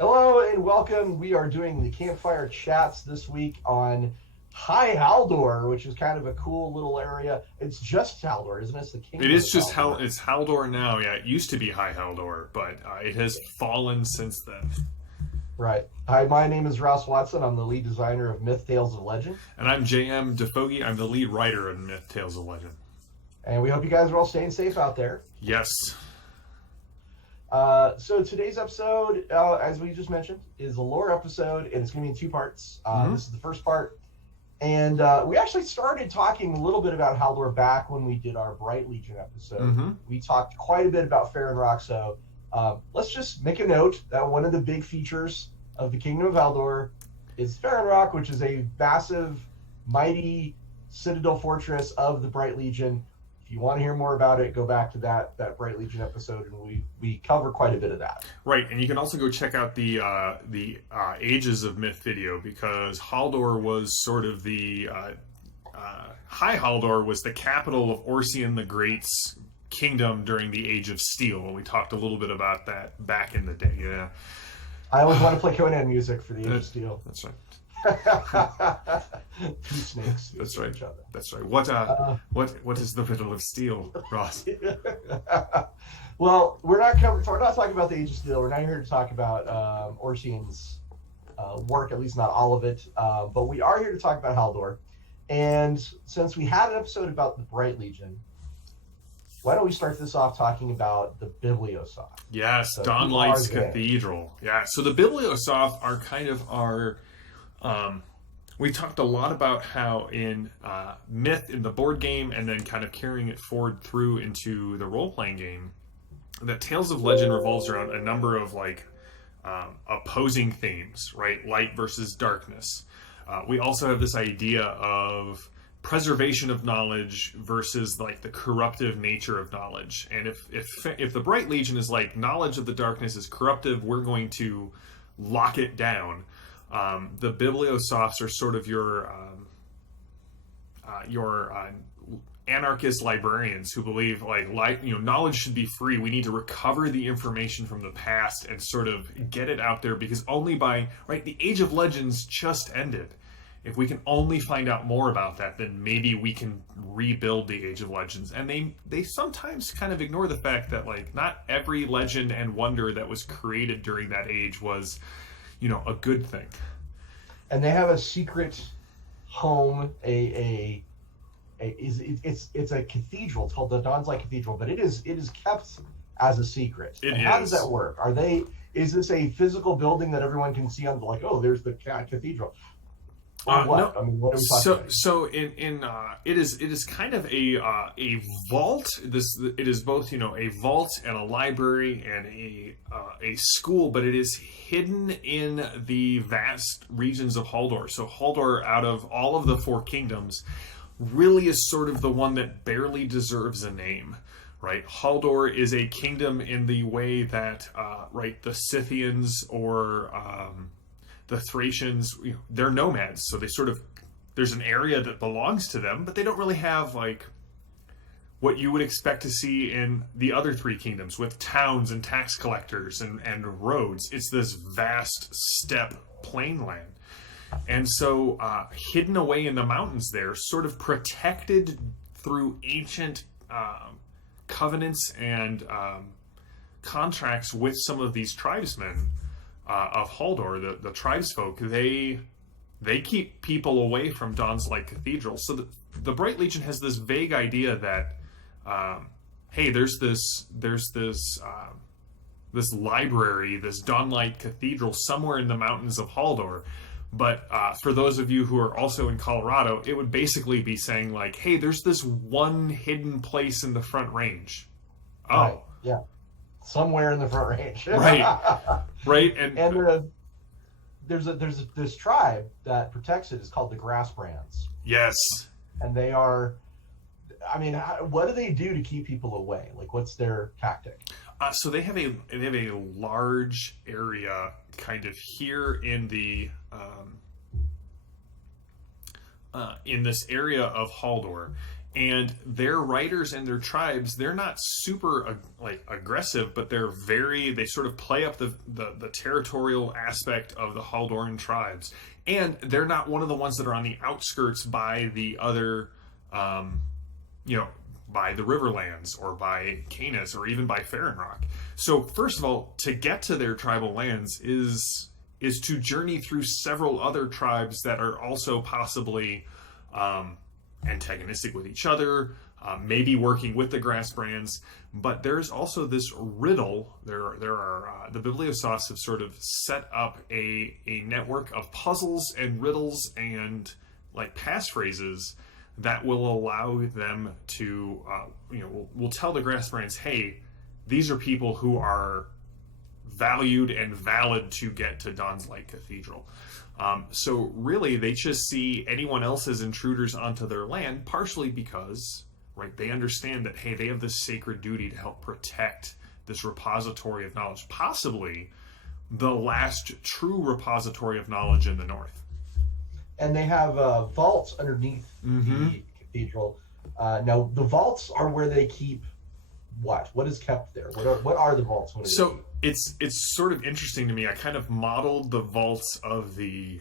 Hello and welcome. We are doing the Campfire Chats this week on High Haldor, which is kind of a cool little area. It's just Haldor, isn't it? It's the It kingdom is of just Haldor. It's Haldor now. Yeah, it used to be High Haldor, but it has fallen since then. Right. Hi, my name is Ross Watson. I'm the lead designer of Myth, Tales of Legend. And I'm JM Defoggi. I'm the lead writer in Myth Tales of Legend. And we hope you guys are all staying safe out there. Yes. So today's episode, as we just mentioned, is a lore episode, and it's going to be in two parts. This is the first part. And we actually started talking a little bit about Haldor back when we did our Bright Legion episode. We talked quite a bit about Faerun Rock, so let's just make a note that one of the big features of the Kingdom of Haldor is Faerun Rock, which is a massive, mighty citadel fortress of the Bright Legion. If you want to hear more about it, go back to that Bright Legion episode, and we cover quite a bit of that. Right, and you can also go check out the Ages of Myth video, because Haldor was sort of the High Haldor was the capital of Orcian the Great's kingdom during the Age of Steel, and we talked a little bit about that back in the day. Yeah, I always want to play Conan music for the Age of Steel. That's right. Two snakes. That's right. Each other. That's right. What is the riddle of steel, Ross? Well, we're not talking about the Age of Steel. We're not here to talk about Orcian's work, at least not all of it. But we are here to talk about Haldor. And since we had an episode about the Bright Legion, why don't we start this off talking about the Bibliothon? Yes, So Dawnlight's Cathedral. Yeah, so the Bibliothon are kind of our... we talked a lot about how in Myth, in the board game, and then kind of carrying it forward through into the role-playing game, that Tales of Legend revolves around a number of opposing themes, right? Light versus darkness. We also have this idea of preservation of knowledge versus the corruptive nature of knowledge. And if the Bright Legion is like, knowledge of the darkness is corruptive, we're going to lock it down. The Bibliosophists are sort of your anarchist librarians who believe knowledge should be free. We need to recover the information from the past and sort of get it out there, because only by the Age of Legends just ended. If we can only find out more about that, then maybe we can rebuild the Age of Legends. And they sometimes kind of ignore the fact that not every legend and wonder that was created during that age was a good thing. And they have a secret home, it's a cathedral. It's called the Dawnlight Cathedral, but it is kept as a secret. How does that work? Is this a physical building that everyone can see on there's the cathedral? What? No. I mean, what are we talking about? So it is kind of a vault. It is both a vault and a library and a school, but it is hidden in the vast regions of Haldor. So Haldor, out of all of the four kingdoms, really is sort of the one that barely deserves a name. Right, Haldor is a kingdom in the way that the Scythians or the Thracians, they're nomads, so they sort of, there's an area that belongs to them, but they don't really have what you would expect to see in the other three kingdoms with towns and tax collectors and roads. It's this vast steppe plain land. And so hidden away in the mountains there, sort of protected through ancient covenants and contracts with some of these tribesmen of Haldor, the tribesfolk, they keep people away from Dawnlight Cathedral. So the Bright Legion has this vague idea that, hey, there's this library, this Dawnlight Cathedral somewhere in the mountains of Haldor. But for those of you who are also in Colorado, it would basically be saying hey, there's this one hidden place in the Front Range. Oh, right. Yeah. Somewhere in the Front Range. Right, and there's this tribe that protects it. It's called the Grass Brands. Yes. And they are, I mean, what do they do to keep people away? What's their tactic? So they have a large area kind of here in the in this area of Haldor, And their riders and their tribes, they're not super aggressive, but they sort of play up the territorial aspect of the Haldoran tribes. And they're not one of the ones that are on the outskirts by the other, by the Riverlands or by Canis or even by Farinrock. So first of all, to get to their tribal lands is to journey through several other tribes that are also possibly antagonistic with each other, maybe working with the grass brands. But there's also this riddle. There are the Bibliosofts have sort of set up a network of puzzles and riddles and like passphrases that will allow them to, will tell the grass brands, hey, these are people who are valued and valid to get to Dawn's Light Cathedral. So really, they just see anyone else as intruders onto their land, partially because, right, they understand that, hey, they have this sacred duty to help protect this repository of knowledge, possibly the last true repository of knowledge in the North. And they have vaults underneath the cathedral. Now, the vaults are where they keep what? What is kept there? What are the vaults? So it's sort of interesting to me. I kind of modeled the vaults of the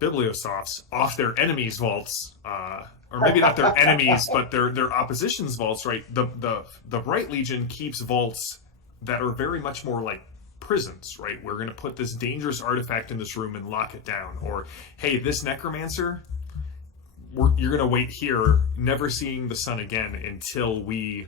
Bibliosofts off their enemies' vaults, or maybe not their enemies, but their opposition's vaults. Right? The Bright Legion keeps vaults that are very much more like prisons. Right? We're going to put this dangerous artifact in this room and lock it down. Or hey, this necromancer, you're going to wait here, never seeing the sun again until we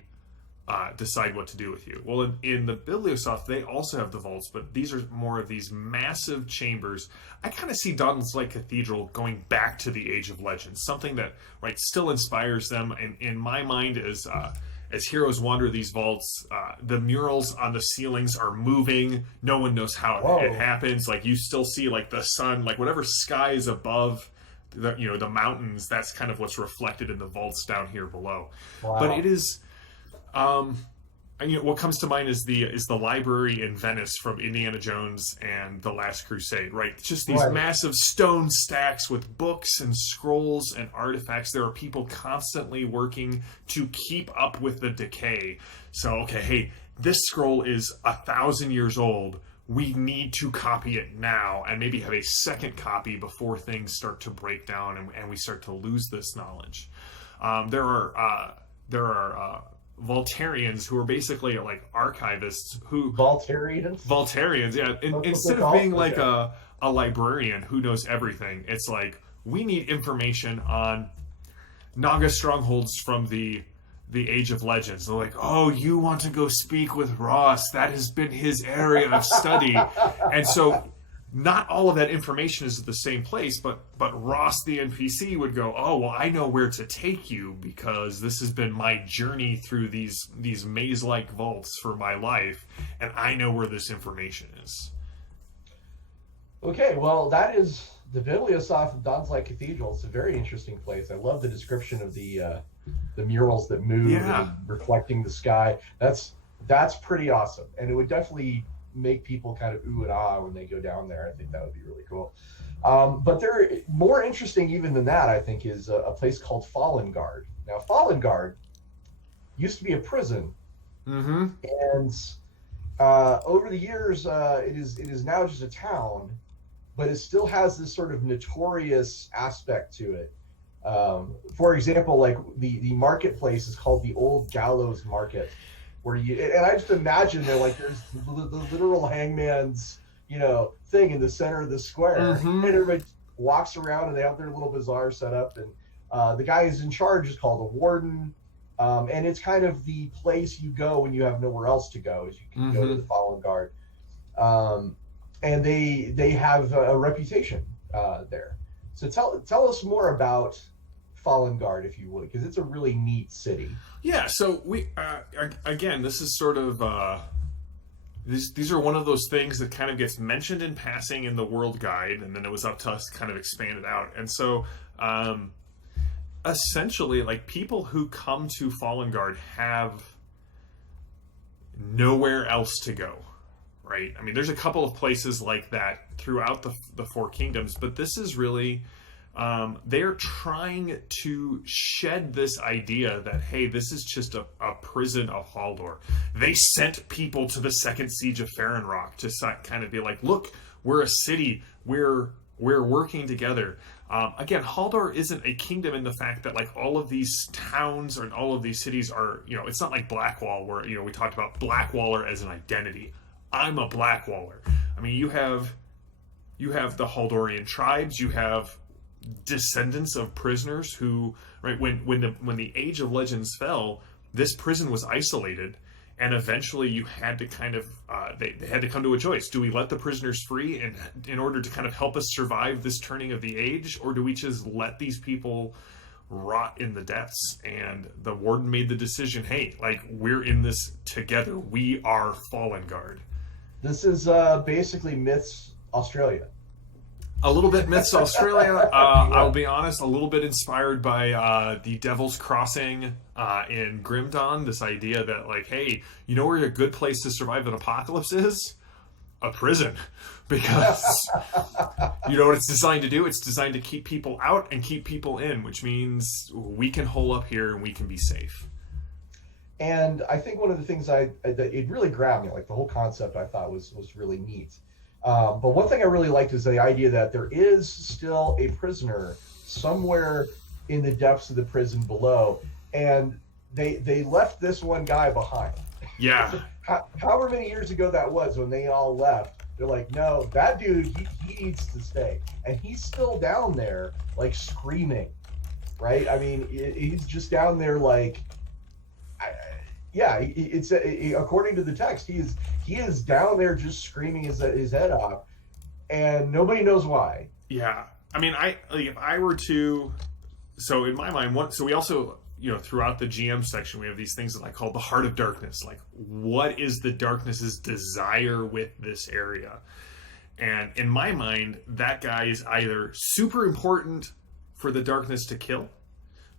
decide what to do with you. Well, in the Bibliosoft, they also have the vaults, but these are more of these massive chambers. I kind of see Dawn's Light Cathedral going back to the Age of Legends, something that still inspires them. And in my mind, as heroes wander these vaults, the murals on the ceilings are moving. No one knows how it happens. Like you still see like the sun, like whatever sky is above the mountains. That's kind of what's reflected in the vaults down here below. Wow. But it is. What comes to mind is the library in Venice from Indiana Jones and the Last Crusade, right? Just these massive stone stacks with books and scrolls and artifacts. There are people constantly working to keep up with the decay. So, okay, hey, this scroll is 1,000 years old. We need to copy it now and maybe have a second copy before things start to break down and we start to lose this knowledge. There are Voltarians who are basically like archivists who... Voltarians, yeah. Instead of being like a librarian who knows everything, it's like, we need information on Naga strongholds from the Age of Legends. They're like, oh, you want to go speak with Ross. That has been his area of study. And so not all of that information is at the same place, but Ross, the NPC, would go, oh, well, I know where to take you because this has been my journey through these maze-like vaults for my life, and I know where this information is. Okay, well, that is the Bibliosoft of Dawn's Light Cathedral. It's a very interesting place. I love the description of the murals that move and reflecting the sky. That's pretty awesome, and it would definitely make people kind of ooh and ah when they go down there. I think that would be really cool. But they're more interesting even than that, I think, is a place called Fallen Guard. Now, Fallen Guard used to be a prison, and over the years, it is now just a town, but it still has this sort of notorious aspect to it. For example, like the marketplace is called the Old Gallows Market, where and I just imagine there's the literal hangman's thing in the center of the square, and everybody walks around and they have their little bazaar set up, and the guy who's in charge is called a warden, and it's kind of the place you go when you have nowhere else to go, is you can go to the Fallen Guard, and they have a reputation there. So tell us more about Fallen Guard, if you would, because it's a really neat city. Yeah, so we again, this is sort of these are one of those things that kind of gets mentioned in passing in the World Guide, and then it was up to us to kind of expand it out. And so essentially, like, people who come to Fallen Guard have nowhere else to go, right? I mean, there's a couple of places like that throughout the Four Kingdoms, but this is really they're trying to shed this idea that, hey, this is just a prison of Haldor. They sent people to the second siege of Farronrock to kind of be like, look, we're a city, we're working together. Again, Haldor isn't a kingdom in the fact that, like, all of these towns and all of these cities are, it's not like Blackwall where, we talked about Blackwaller as an identity. I'm a Blackwaller. I mean, you have the Haldorian tribes, you have descendants of prisoners who, right, when the Age of Legends fell, this prison was isolated, and eventually you had to kind of they had to come to a choice. Do we let the prisoners free in order to kind of help us survive this turning of the age, or do we just let these people rot in the depths? And the warden made the decision, hey, like, we're in this together, we are Fallen Guard. This is basically Myths Australia. A little bit Myths Australia. I'll be honest, a little bit inspired by the Devil's Crossing in Grim Dawn. This idea that, like, hey, you know where a good place to survive an apocalypse is? A prison. Because you know what it's designed to do? It's designed to keep people out and keep people in, which means we can hole up here and we can be safe. And I think one of the things that it really grabbed me, like the whole concept, I thought was really neat. But one thing I really liked is the idea that there is still a prisoner somewhere in the depths of the prison below, and they left this one guy behind. Yeah. However many years ago that was when they all left, they're like, no, that dude, he needs to stay. And he's still down there, like, screaming, right? I mean, he's just down there like... it's according to the text, he is down there just screaming his head off, and nobody knows why. Yeah, I mean, if I were to, so in my mind, so we also, throughout the GM section, we have these things that I call the Heart of Darkness. Like, what is the darkness's desire with this area? And in my mind, that guy is either super important for the darkness to kill,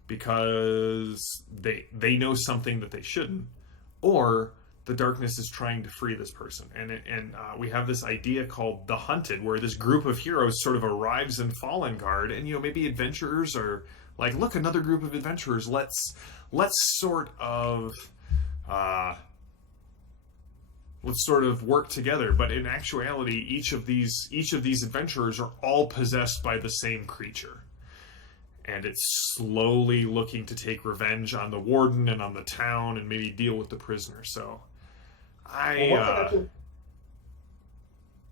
because they know something that they shouldn't, or the darkness is trying to free this person. And we have this idea called the Hunted, where this group of heroes sort of arrives in Fallen Guard, and maybe adventurers are like, look, another group of adventurers, let's sort of work together. But in actuality, each of these adventurers are all possessed by the same creature. And it's slowly looking to take revenge on the warden and on the town and maybe deal with the prisoner. So,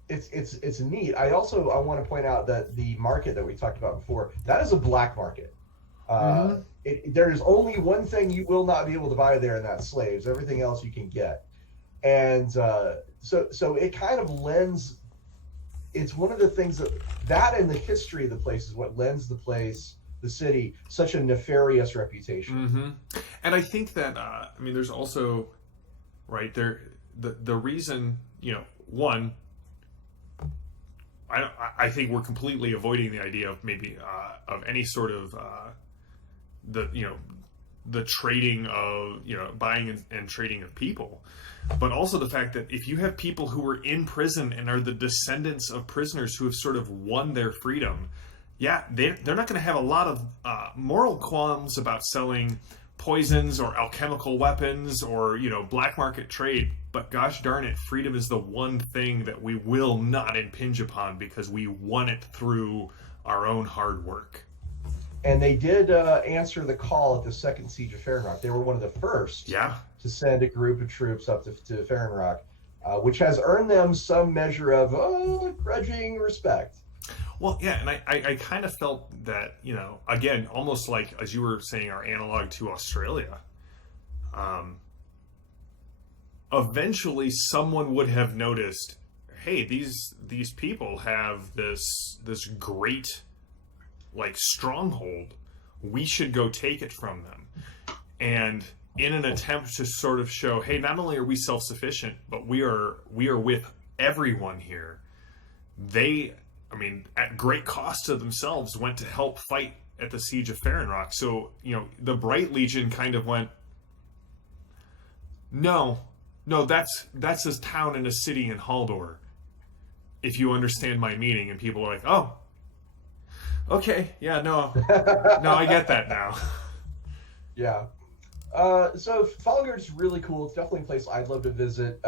it's neat. I want to point out that the market that we talked about before, that is a black market. There is only one thing you will not be able to buy there, and that's slaves. Everything else you can get. And so it kind of lends. It's one of the things that and the history of the place is what lends the city, such a nefarious reputation. Mm-hmm. And I think that there's also, right there, the reason, one, I think we're completely avoiding the idea of maybe of any sort of the trading of buying and trading of people, but also the fact that if you have people who were in prison and are the descendants of prisoners who have sort of won their freedom, yeah, they're not going to have a lot of moral qualms about selling poisons or alchemical weapons or, black market trade. But gosh darn it, freedom is the one thing that we will not impinge upon because we won it through our own hard work. And they did answer the call at the second siege of Farronrock. They were one of the first to send a group of troops up to Farronrock, which has earned them some measure of grudging respect. Well, yeah, and I kind of felt that, again, almost like, as you were saying, our analog to Australia, eventually someone would have noticed, hey, these people have this great, like, stronghold. We should go take it from them. And in an attempt to sort of show, hey, not only are we self-sufficient, but we are with everyone here, they... at great cost to themselves, went to help fight at the Siege of Farronrock. So, the Bright Legion kind of went, no, that's a town and a city in Haldor, if you understand my meaning. And people are like, oh. Okay, yeah, no, I get that now. Yeah. So Falgard's really cool. It's definitely a place I'd love to visit.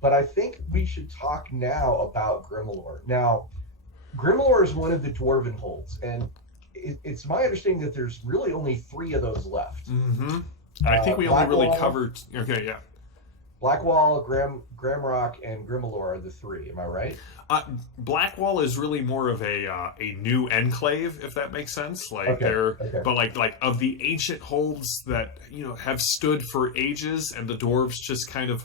But I think we should talk now about Grimmelor. Now, Grimmelor is one of the dwarven holds, and it's my understanding that there's really only 3 of those left. Mm-hmm. I think we only really covered. Okay, yeah. Blackwall, Gramrock, and Grimmelor are the 3. Am I right? Blackwall is really more of a new enclave, if that makes sense. Like but like of the ancient holds that have stood for ages, and the dwarves just kind of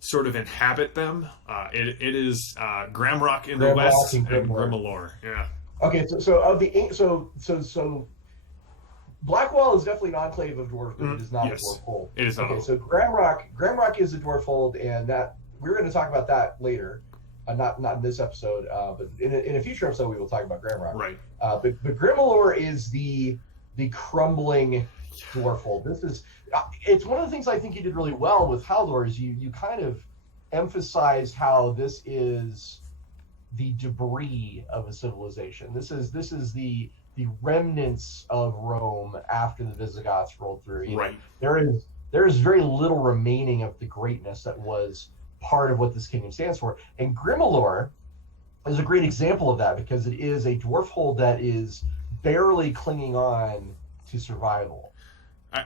sort of inhabit them. It is Gramrock in the west and Grimmelor. Yeah. Okay, so Blackwall is definitely an enclave of dwarves, but it is not a dwarf hold. It is not. Okay, so Gramrock is a dwarf hold, and that we're going to talk about that later. Not in this episode, but in a future episode we will talk about Gramrock. Right. But Grimmelor is the crumbling dwarf hold. This is it's one of the things I think you did really well with Haldor is you kind of emphasized how this is the debris of a civilization. This is the remnants of Rome after the Visigoths rolled through. Right. There is very little remaining of the greatness that was part of what this kingdom stands for. And Grimmelor is a great example of that because it is a dwarf hold that is barely clinging on to survival.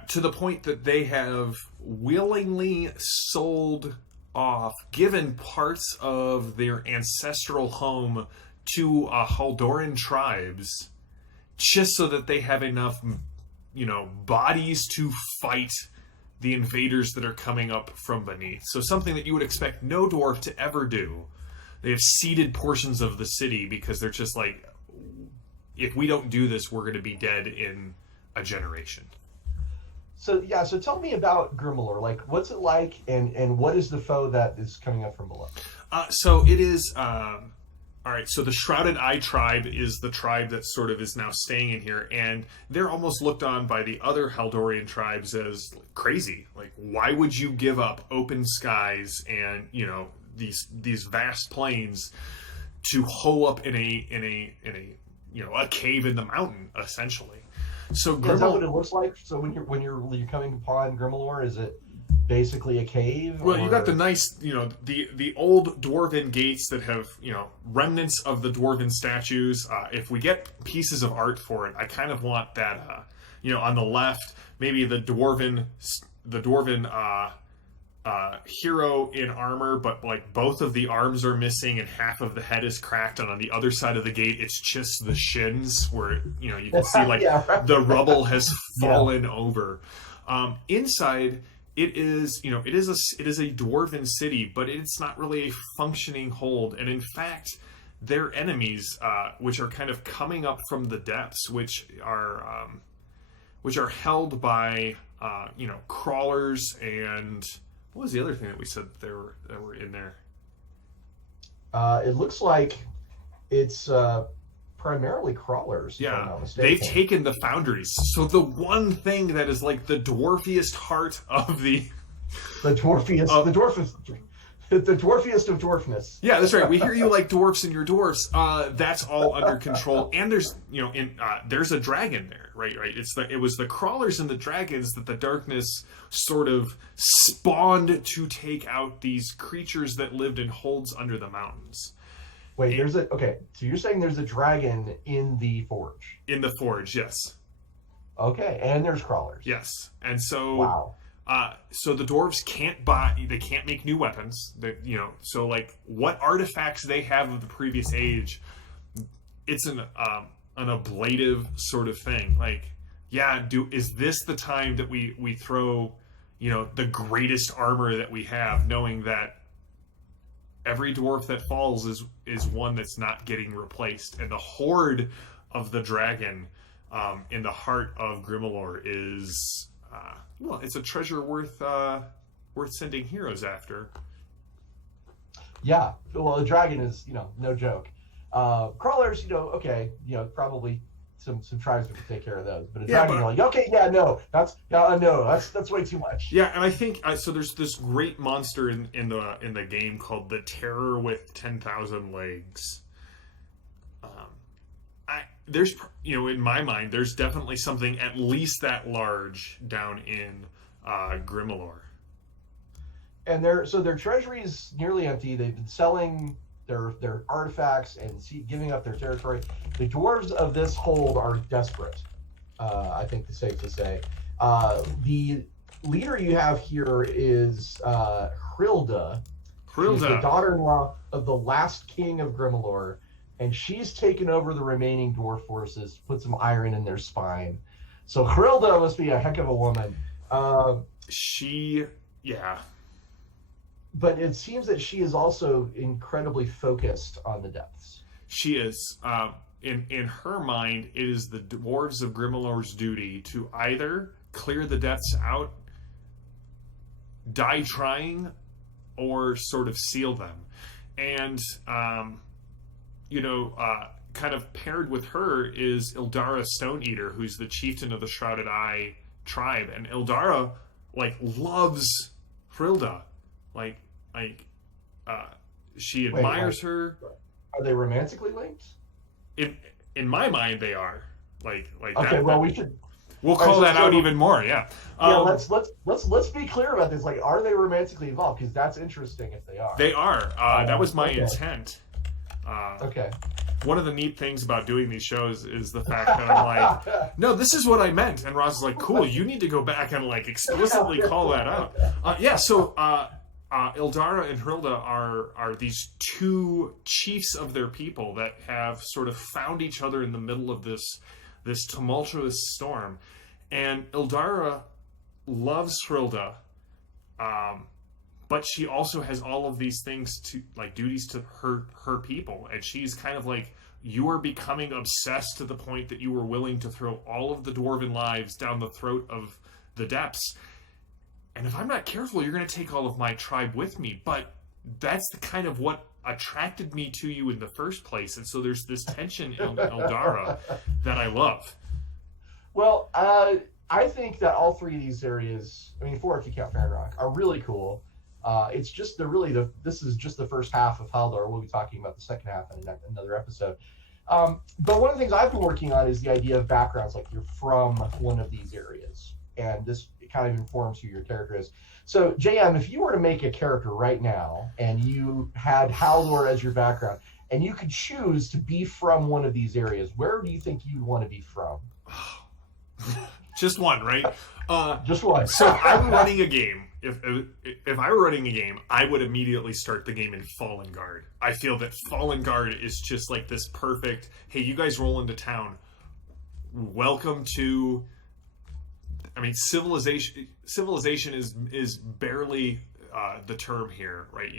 To the point that they have willingly sold off, given parts of their ancestral home to Haldoran tribes, just so that they have enough, bodies to fight the invaders that are coming up from beneath. So something that you would expect no dwarf to ever do. They have ceded portions of the city because they're just like, if we don't do this, we're going to be dead in a generation. So tell me about Grimmelor. Like, what's it like, and what is the foe that is coming up from below? So it is. All right. So the Shrouded Eye tribe is the tribe that sort of is now staying in here, and they're almost looked on by the other Haldorian tribes as crazy. Like, why would you give up open skies and these vast plains to hole up in a cave in the mountain, essentially? So is that what it looks like? So when you're coming upon Grimmelor, is it basically a cave? Well, you got the nice, the old dwarven gates that have, remnants of the dwarven statues. If we get pieces of art for it, I kind of want that, on the left, maybe the dwarven hero in armor, but like both of the arms are missing and half of the head is cracked, and on the other side of the gate it's just the shins where you can see like the rubble has fallen over. Inside it is a dwarven city, but it's not really a functioning hold, and in fact their enemies, which are kind of coming up from the depths, which are held by crawlers and what was the other thing that we said that were in there? It looks like it's primarily crawlers. Yeah, if I'm not mistaken. They've taken the foundries. So the one thing that is like the dwarfiest heart of the dwarfiest of dwarfness. Yeah, that's right. We hear you like dwarfs and your dwarfs. That's all under control. And there's there's a dragon there, right? It was the crawlers and the dragons that the darkness sort of spawned to take out these creatures that lived in holds under the mountains. Wait, so you're saying there's a dragon in the forge? In the forge, yes. Okay, and there's crawlers. Yes, and so wow. So the dwarves can't make new weapons. So like what artifacts they have of the previous age, it's an ablative sort of thing. Like, is this the time that we throw, the greatest armor that we have, knowing that every dwarf that falls is one that's not getting replaced, and the horde of the dragon in the heart of Grimmelor is. It's a treasure worth sending heroes after. Yeah, well, the dragon is, no joke. Crawlers, probably some tribes would take care of those. But a dragon, you're like, okay, that's way too much. Yeah, and I think so. There's this great monster in the game called the Terror with 10,000 Legs, there's, in my mind, there's definitely something at least that large down in Grimalore. And their treasury is nearly empty. They've been selling their artifacts and giving up their territory. The dwarves of this hold are desperate. I think it's safe to say. The leader you have here is Hrilda. She's the daughter-in-law of the last king of Grimalore, and she's taken over the remaining dwarf forces, put some iron in their spine. So Hrilda must be a heck of a woman. Yeah. But it seems that she is also incredibly focused on the depths. She is. In her mind, it is the dwarves of Grimalore's duty to either clear the depths out, die trying, or sort of seal them. And, kind of paired with her is Ildara Stoneater, who's the chieftain of the Shrouded Eye tribe. And Ildara, loves Hrilda. She admires her. Are they romantically linked? In my mind, they are. Okay, we'll call that out even more. Yeah. Let's be clear about this. Are they romantically involved? Because that's interesting if they are. They are. That was my intent. Okay. One of the neat things about doing these shows is the fact that I'm like, no, this is what I meant, and Ross is like, cool. You need to go back and explicitly call that out. So Ildara and Hrilda are these two chiefs of their people that have sort of found each other in the middle of this tumultuous storm. And Ildara loves Hrilda, but she also has all of these things to duties to her people, and she's kind of you are becoming obsessed to the point that you are willing to throw all of the dwarven lives down the throat of the depths. And if I'm not careful, you're going to take all of my tribe with me. But that's the kind of what attracted me to you in the first place. And so there's this tension in Ildara that I love. Well, I think that all three of these areas, four if you count Farron Rock, are really cool. It's just this is just the first half of Haldor. We'll be talking about the second half in another episode. But one of the things I've been working on is the idea of backgrounds, you're from one of these areas. And this kind of informs who your character is. So, JM, if you were to make a character right now, and you had Haldor as your background, and you could choose to be from one of these areas, where do you think you'd want to be from? Just one, right? Just one. So if I were running a game, if I were running a game, I would immediately start the game in Fallen Guard. I feel that Fallen Guard is just this perfect, hey, you guys roll into town. Welcome to... civilization is barely the term here, right?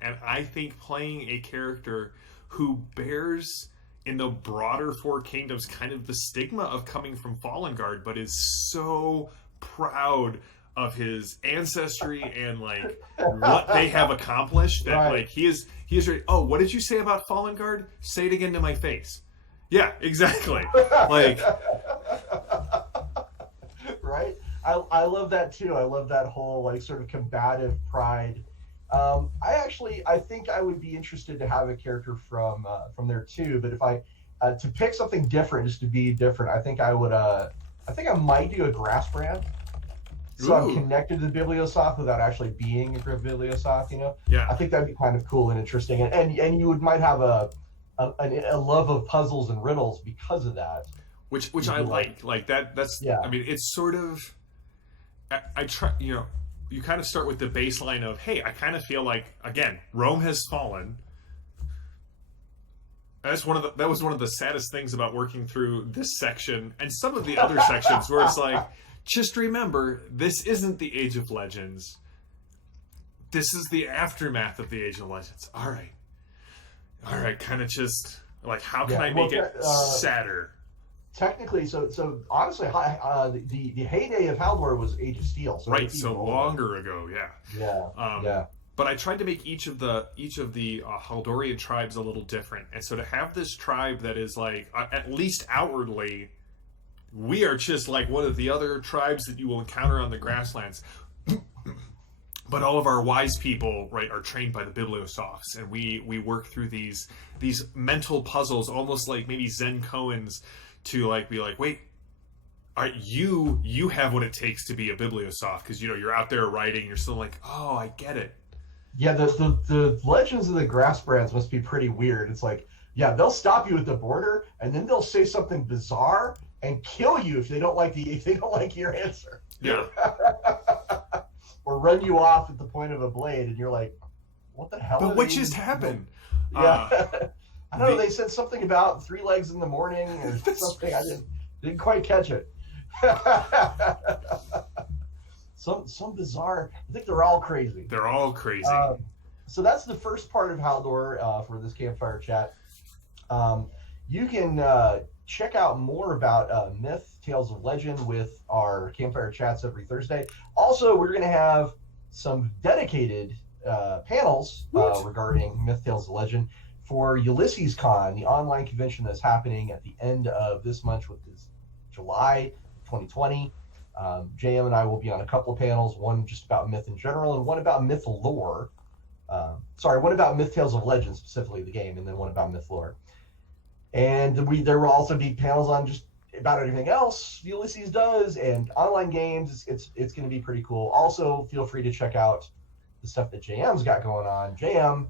And I think playing a character who bears in the broader Four Kingdoms kind of the stigma of coming from Fallen Guard, but is so proud of his ancestry and what they have accomplished that right. he is ready. Oh, what did you say about Fallen Guard? Say it again to my face. Yeah, exactly. Right? I love that too. I love that whole sort of combative pride. I think I would be interested to have a character from there too. But if I to pick something different, just to be different, I think I would. I might do a grass brand. So I'm connected to the Bibliothon without actually being a Bibliothon. Yeah. I think that'd be kind of cool and interesting, and you might have a love of puzzles and riddles because of that. Which I like that. That's yeah. It's sort of. I try. You kind of start with the baseline of, hey, I kind of feel again, Rome has fallen. That was one of the saddest things about working through this section and some of the other sections where it's just remember, this isn't the Age of Legends. This is the aftermath of the Age of Legends. All right, kind of just how can I make it sadder? Technically, so honestly, the heyday of Haldor was Age of Steel. So right, so longer ago, yeah. Yeah. But I tried to make each of the Haldorian tribes a little different, and so to have this tribe that is at least outwardly, we are just like one of the other tribes that you will encounter on the grasslands. but all of our wise people, right, are trained by the Bibliosophs, and we work through these mental puzzles, almost like maybe Zen koans, to like be like, wait, you have what it takes to be a Bibliosoph, because you're out there writing, you're still like, oh, I get it. Yeah, the Legends of the Grass Brands must be pretty weird. It's like, yeah, they'll stop you at the border, and then they'll say something bizarre and kill you if they don't like your answer. Yeah. Or run you off at the point of a blade, and you're like, what the hell? But what just happened? Yeah. I don't know. They said something about 3 legs in the morning or something. I didn't quite catch it. Some bizarre. I think they're all crazy. They're all crazy. So that's the first part of Haldor for this Campfire Chat. You can check out more about Myth, Tales of Legend with our Campfire Chats every Thursday. Also, we're going to have some dedicated panels regarding Myth, Tales of Legend for Ulysses Con, the online convention that's happening at the end of this month, which is July 2020. JM and I will be on a couple of panels, one just about Myth in general, and one about Myth lore. One about Myth Tales of Legend, specifically the game, and then one about Myth lore. And there will also be panels on just about everything else Ulysses does and online games. It's going to be pretty cool. Also, feel free to check out the stuff that JM's got going on. JM,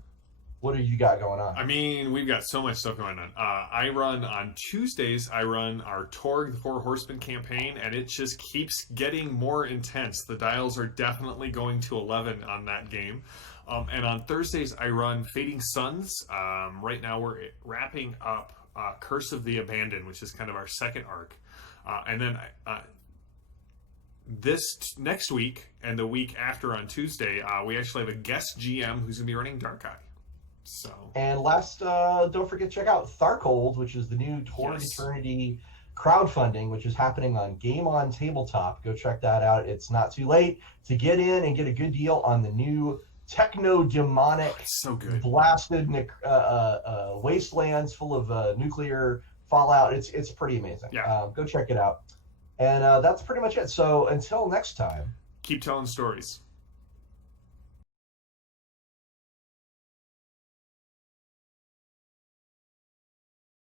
what have you got going on? I mean, we've got so much stuff going on. I run on Tuesdays. I run our Torg, the Four Horsemen campaign, and it just keeps getting more intense. The dials are definitely going to 11 on that game. And on Thursdays, I run Fading Suns. Right now, we're wrapping up Curse of the Abandoned, which is kind of our second arc. And then next week and the week after on Tuesday, we actually have a guest GM who's going to be running Dark Eye. So. And last, don't forget to check out Tharkold, which is the new Torg Eternity crowdfunding, which is happening on Game On Tabletop. Go check that out. It's not too late to get in and get a good deal on the new techno-demonic, so good, blasted wastelands full of nuclear fallout. It's pretty amazing. Yeah. Go check it out. And that's pretty much it. So until next time, keep telling stories.